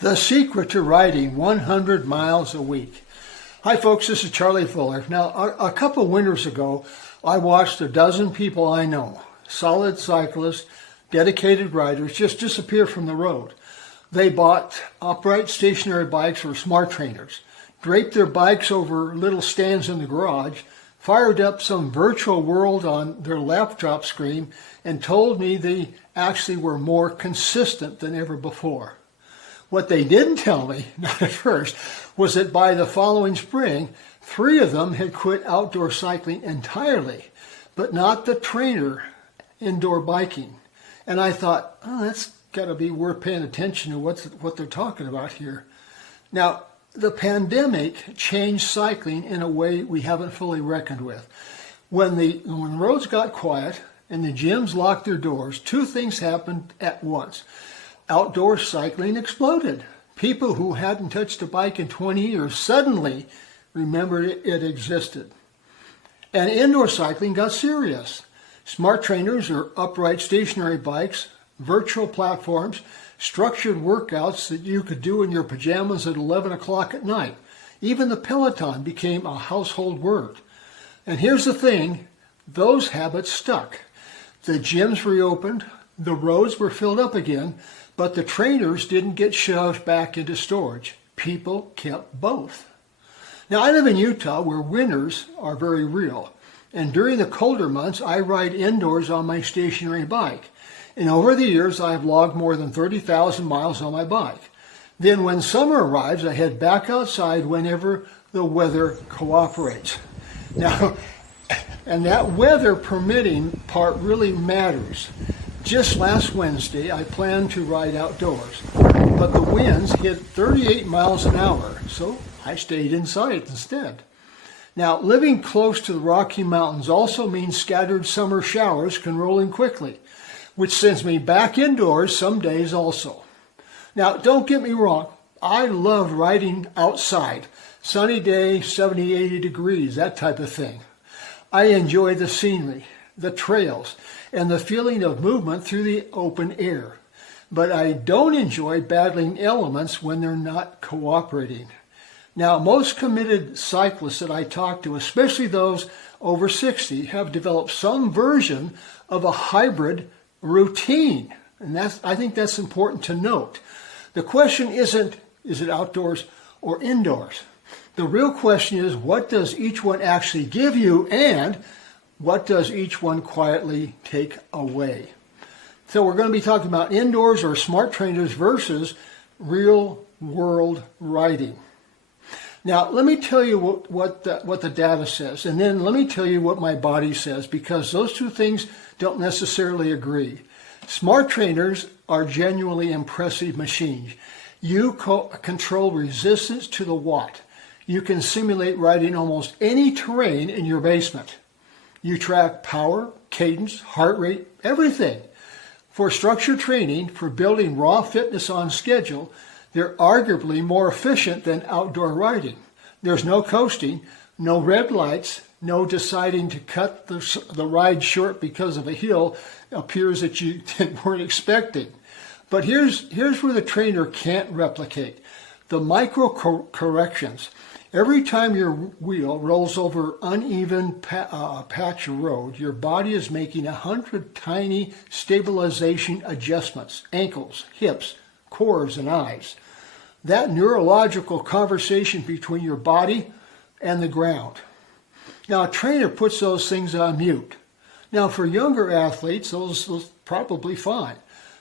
The secret to riding 100 miles a week. Hi folks, this is Charlie Fuller. Now, a couple winters ago, I watched a dozen people I know, solid cyclists, dedicated riders, just disappear from the road. They bought upright stationary bikes or smart trainers, draped their bikes over little stands in the garage, fired up some virtual world on their laptop screen, and told me they actually were more consistent than ever before. What they didn't tell me, not at first, was that by the following spring, 3 of them had quit outdoor cycling entirely, but not the trainer indoor biking. And I thought, oh, that's got to be worth paying attention to what they're talking about here. Now, the pandemic changed cycling in a way we haven't fully reckoned with. When the roads got quiet and the gyms locked their doors, 2 things happened at once. Outdoor cycling exploded. People who hadn't touched a bike in 20 years suddenly remembered it existed. And indoor cycling got serious. Smart trainers or upright stationary bikes, virtual platforms, structured workouts that you could do in your pajamas at 11 o'clock at night. Even the Peloton became a household word. And here's the thing, those habits stuck. The gyms reopened, the roads were filled up again, but the trainers didn't get shoved back into storage. People kept both. Now, I live in Utah where winters are very real. And during the colder months, I ride indoors on my stationary bike. And over the years, I've logged more than 30,000 miles on my bike. Then when summer arrives, I head back outside whenever the weather cooperates. Now, and that weather permitting part really matters. Just last Wednesday, I planned to ride outdoors, but the winds hit 38 miles an hour, so I stayed inside instead. Now, living close to the Rocky Mountains also means scattered summer showers can roll in quickly, which sends me back indoors some days also. Now, don't get me wrong, I love riding outside. Sunny day, 70, 80 degrees, that type of thing. I enjoy the scenery, the trails, and the feeling of movement through the open air. But I don't enjoy battling elements when they're not cooperating. Now, most committed cyclists that I talk to, especially those over 60, have developed some version of a hybrid routine. And I think that's important to note. The question isn't, is it outdoors or indoors? The real question is, what does each one actually give you, and what does each one quietly take away? So we're going to be talking about indoors or smart trainers versus real world riding. Now, let me tell you what the data says, and then let me tell you what my body says, because those 2 things don't necessarily agree. Smart trainers are genuinely impressive machines. You control resistance to the watt. You can simulate riding almost any terrain in your basement. You track power, cadence, heart rate, everything. For structured training, for building raw fitness on schedule, they're arguably more efficient than outdoor riding. There's no coasting, no red lights, no deciding to cut the ride short because of a hill appears that you weren't expecting. But here's where the trainer can't replicate. The micro corrections. Every time your wheel rolls over uneven patch of road, your body is making 100 tiny stabilization adjustments, ankles, hips, cores, and eyes. That neurological conversation between your body and the ground. Now, a trainer puts those things on mute. Now, for younger athletes, those probably fine.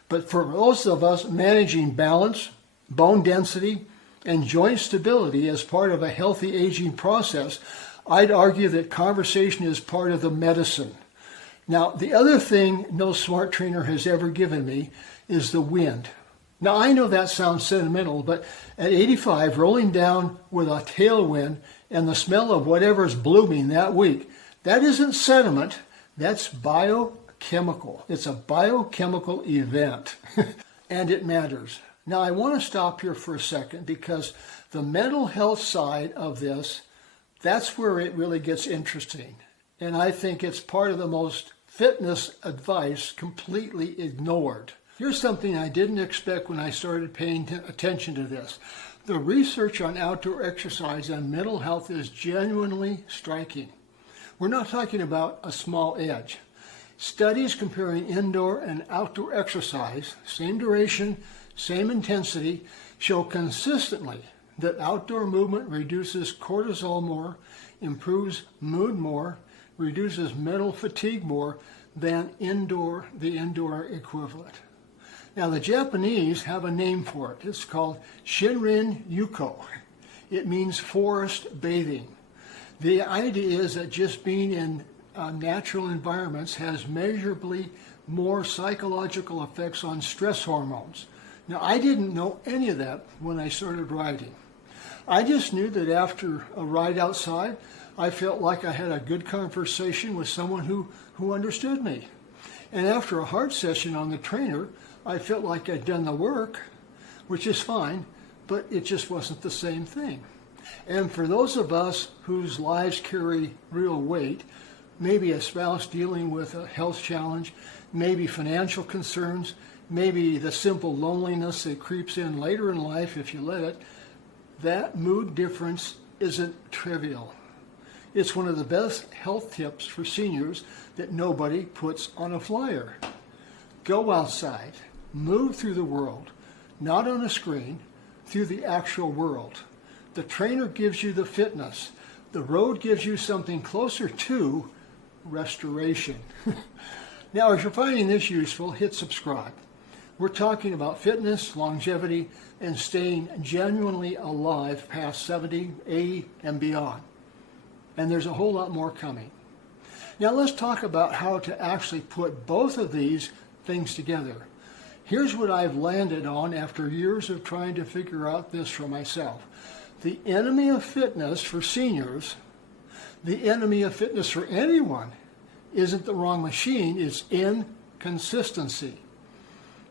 But for most of us managing balance, bone density, and joint stability as part of a healthy aging process, I'd argue that conversation is part of the medicine. Now, the other thing no smart trainer has ever given me is the wind. Now, I know that sounds sentimental, but at 85, rolling down with a tailwind and the smell of whatever's blooming that week, that isn't sentiment, that's biochemical. It's a biochemical event, and it matters. Now, I want to stop here for a second because the mental health side of this, that's where it really gets interesting. And I think it's part of the most fitness advice completely ignored. Here's something I didn't expect when I started paying attention to this. The research on outdoor exercise and mental health is genuinely striking. We're not talking about a small edge. Studies comparing indoor and outdoor exercise, same duration, same intensity, show consistently that outdoor movement reduces cortisol more, improves mood more, reduces mental fatigue more than the indoor equivalent. Now the Japanese have a name for it. It's called Shinrin Yuko. It means forest bathing. The idea is that just being in natural environments has measurably more psychological effects on stress hormones. Now I didn't know any of that when I started riding. I just knew that after a ride outside, I felt like I had a good conversation with someone who understood me. And after a hard session on the trainer, I felt like I'd done the work, which is fine, but it just wasn't the same thing. And for those of us whose lives carry real weight, maybe a spouse dealing with a health challenge, maybe financial concerns, maybe the simple loneliness that creeps in later in life if you let it, that mood difference isn't trivial. It's one of the best health tips for seniors that nobody puts on a flyer. Go outside, move through the world, not on a screen, through the actual world. The trainer gives you the fitness. The road gives you something closer to restoration. Now, if you're finding this useful, hit subscribe. We're talking about fitness, longevity, and staying genuinely alive past 70, 80, and beyond. And there's a whole lot more coming. Now let's talk about how to actually put both of these things together. Here's what I've landed on after years of trying to figure out this for myself. The enemy of fitness for seniors, the enemy of fitness for anyone, isn't the wrong machine, it's inconsistency.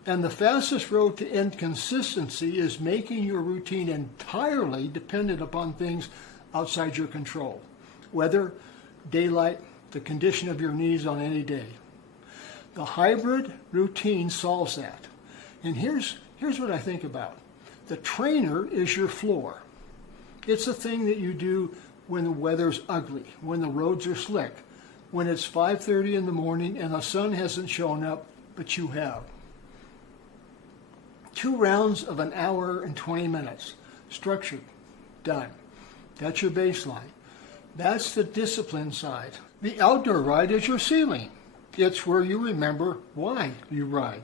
And the fastest road to inconsistency is making your routine entirely dependent upon things outside your control. Weather, daylight, the condition of your knees on any day. The hybrid routine solves that. And here's what I think about. The trainer is your floor. It's a thing that you do when the weather's ugly, when the roads are slick, when it's 5:30 in the morning and the sun hasn't shown up, but you have. 2 rounds of an hour and 20 minutes. Structured. Done. That's your baseline. That's the discipline side. The outdoor ride is your ceiling. It's where you remember why you ride.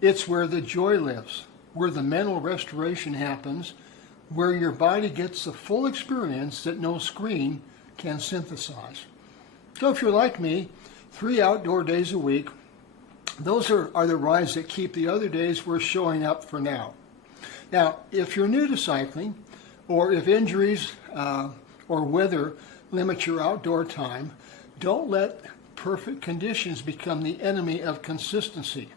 It's where the joy lives, where the mental restoration happens, where your body gets the full experience that no screen can synthesize. So if you're like me, 3 outdoor days a week, those are the rides that keep the other days worth showing up for now. Now, if you're new to cycling, or if injuries or weather limit your outdoor time, don't let perfect conditions become the enemy of consistency.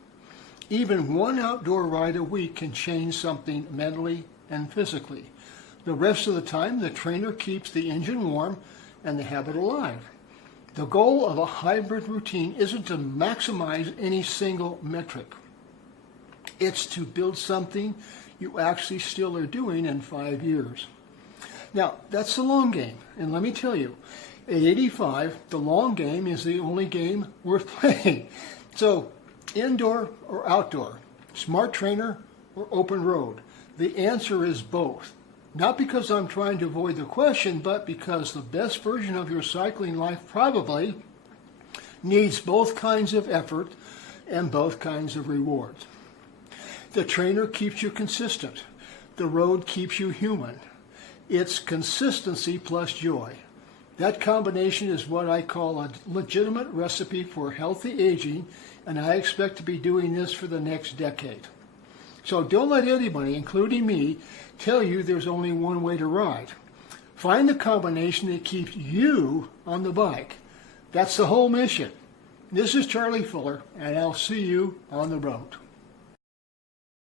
Even 1 outdoor ride a week can change something mentally and physically. The rest of the time, the trainer keeps the engine warm and the habit alive. The goal of a hybrid routine isn't to maximize any single metric. It's to build something you actually still are doing in 5 years. Now, that's the long game. And let me tell you, at 85, the long game is the only game worth playing. So, indoor or outdoor, smart trainer or open road, the answer is both. Not because I'm trying to avoid the question, but because the best version of your cycling life probably needs both kinds of effort and both kinds of rewards. The trainer keeps you consistent. The road keeps you human. It's consistency plus joy. That combination is what I call a legitimate recipe for healthy aging, and I expect to be doing this for the next decade. So don't let anybody, including me, tell you there's only one way to ride. Find the combination that keeps you on the bike. That's the whole mission. This is Charlie Fuller, and I'll see you on the road.